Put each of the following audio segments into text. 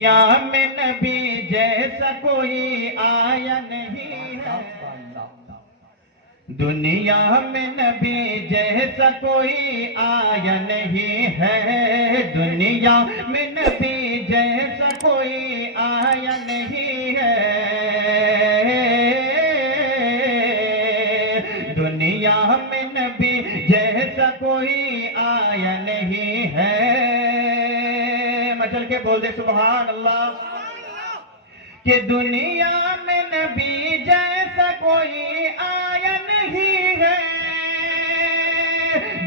یا میں نبی جیسا کوئی آیا نہیں ہے، دنیا میں نبی جیسا کوئی آیا نہیں ہے، دنیا میں نبی جیسا کوئی آیا نہیں ہے، دنیا میں نبی جیسا کوئی آیا نہیں ہے۔ مچل کے بول دے سبحان اللہ، کہ دنیا میں نبی جیسا کوئی آیا نہیں ہے،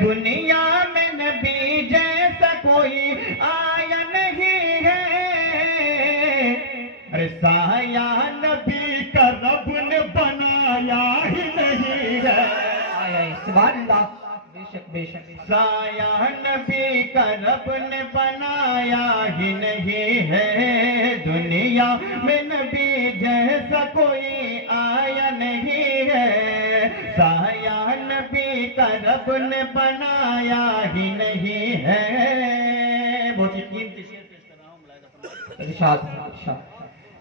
دنیا میں نبی جیسا کوئی آیا نہیں ہے، ارے سایہ نبی کا رب نے بنایا ہی نہیں ہے، سبحان اللہ، بے شک بے شک۔ سایہ نبی کا رب نے بنایا ہی نہیں ہے، دنیا میں نبی جیسا کوئی آیا نہیں ہے، سایہ نبی کا رب نے بنایا ہی نہیں ہے۔ بہت ہی قیمتی شعر پیش کر رہا ہوں، ارشاد ارشاد۔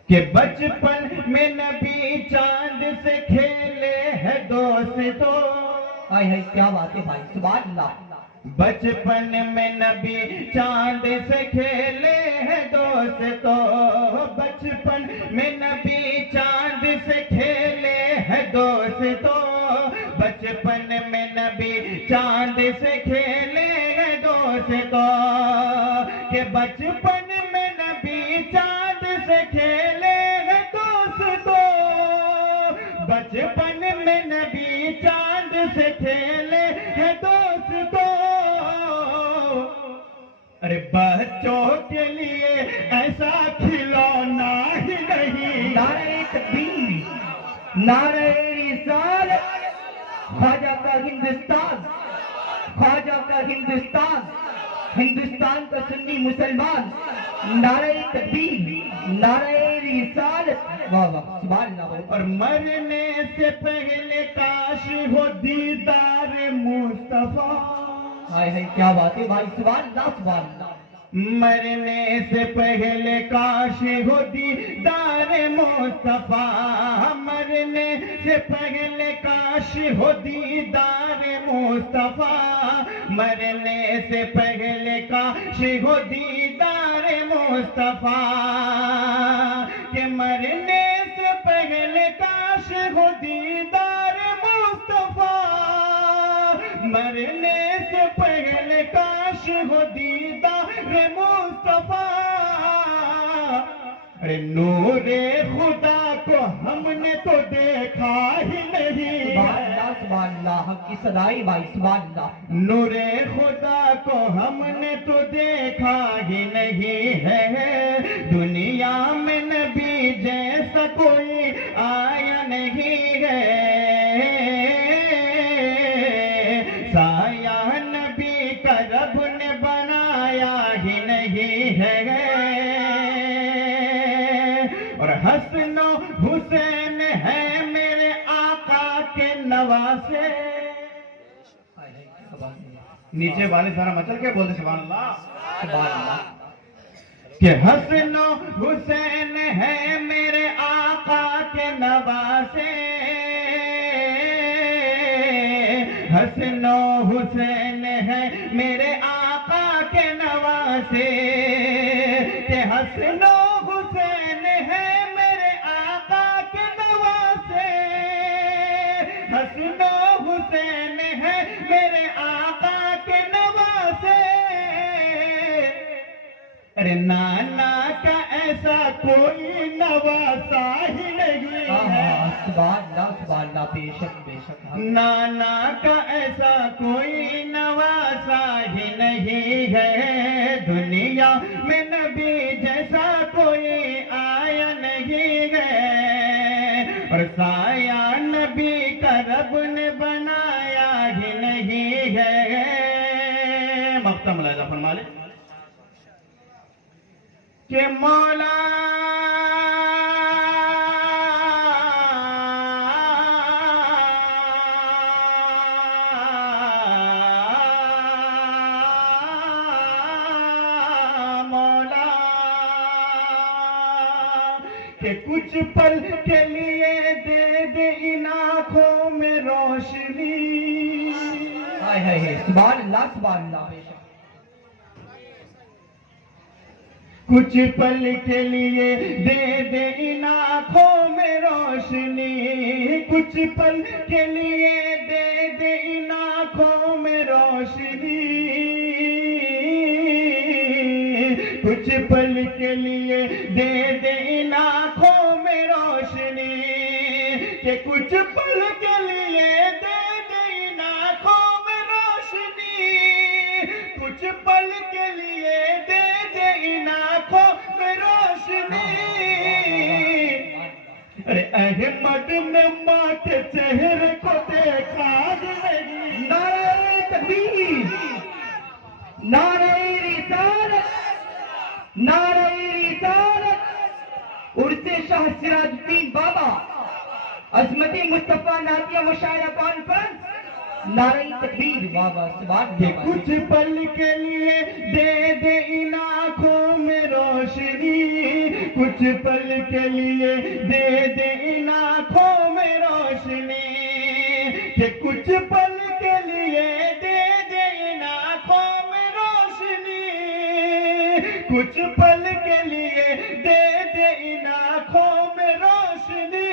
کہ بچپن میں نبی چاند سے کھیلے ہیں دوستو، ہائے ہائے کیا بات ہے بھائی، سبحان اللہ۔ بچپن میں نبی چاند سے کھیلے ہیں دوستو، بچپن میں نبی چاند سے کھیلے ہیں دوستو، بچپن میں نبی چاند سے کھیلے ہیں دوستو، کہ بچپن میں نبی چاند سے کھیلے ہیں دوستو، بچپن میں نبی چاند سے کھیلے ہیں دوستو، ارے بچوں کے لیے ایسا کھلونا ہی نہیں، نعرہ تکبیر، نعرہ رسالت، خواجہ کا ہندوستان، خواجہ کا ہندوستان، ہندوستان کا سنی مسلمان، نعرہ تکبیر، نعرہ رسالت، واہ واہ سبحان اللہ۔ اور مرنے سے پہلے کاش ہو دیدار مصطفیٰ، ہائے ہائے کیا بات ہے بھائی، سبحان اللہ سبحان اللہ۔ مرنے سے پہلے کاش ہو دیدار مصطفیٰ، مرنے سے پہلے کاش ہو دیدار مصطفیٰ، مرنے سے پہلے کاش ہو دیدار مصطفیٰ، کہ مرنے سے پہلے کاش ہو دیدار مصطفیٰ، مرنے سے پہلے کاش ہو دیدار مصطفیٰ، ارے نور خدا کو ہم نے تو دیکھا ہی نہیں سبحان ہے، اللہ سبحان اللہ، حق کی صدائی بھائی سبحان اللہ۔ نور خدا کو ہم نے تو دیکھا ہی نہیں ہے، دنیا میں نبی جیسا کوئی آیا نہیں ہے، سایہ نبی کا رب نے بنایا ہی نہیں ہے، اور حسن و حسین ہے میرے آقا کے نواسے، نیچے والے ذرا مچل کے بولتے سبحان اللہ، سبحان اللہ۔ کہ حسن و حسین ہے میرے آقا کے نواسے، حسن و حسین ہے میرے آقا کے نواسے، کہ حسن و حسین ہے میرے آقا کے نواسے، حسن و حسین ہے میرے آقا کے نواسے، ارے نانا کا ایسا کوئی نواسا ہی نہیں ہے، سبحان اللہ سبحان اللہ، بے شک بے شک۔ نانا کا ایسا کوئی نواسا ہی نہیں ہے، دنیا میں نبی جیسا کوئی آیا نہیں ہے، اور سایہ نبی کا رب نے بنایا ہی نہیں ہے۔ مقطع ملاحظہ فرما لیں کہ مولا مولا کہ کچھ پل کے لیے دے دے ان آنکھوں میں روشنی. ہائے ہائے ہائے سبحان اللہ سبحان اللہ. کچھ پل کے لیے دے دے ان آنکھوں میں روشنی. کچھ پل کے لیے دے دے ان آنکھوں میں روشنی. کچھ پل کے لیے دے دے ان آنکھوں میں روشنی. کہ کچھ پل کے لیے دے دے ان آنکھوں میں روشنی. کچھ پل کے لیے دے دے ان آنکھوں میں روشنی. ارے احمد نے ماں کے چہرے کو دیکھا نہیں. نعرہ تکبیر، نعرہ رسالت، نعرہ رسالت. عرس شاہ سراج الدین بابا عظمتی مصطفیٰ نعتیہ مشاعرہ کانفرنس. نعرہ تکبیر بابا سبحان کہ اللہ. کچھ پل کے لیے دے دے ان آنکھوں میں روشنی. کچھ پل کے لیے دے دے ان آنکھوں میں روشنی. کہ کچھ پل کے لیے دے دے ان آنکھوں میں روشنی. کچھ پل کے لیے دے دے ان آنکھوں میں روشنی.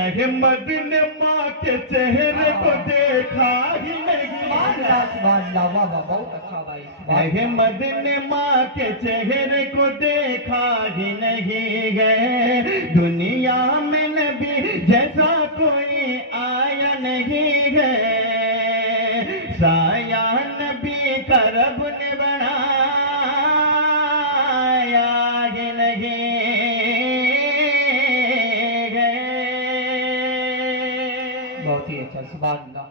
احمد نے ماں کے چہرے کو دیکھا ہی نہیں. سبحان اللہ سبحان اللہ. واہ واہ بہت اچھا بھائی. احمد نے ماں کے چہرے کو دیکھا ہی نہیں ہے. دنیا میں نبی جیسا کوئی آیا نہیں ہے. سایہ نبی کا رب نے بنایا ہی نہیں ہے. بہت ہی اچھا سبحان اللہ.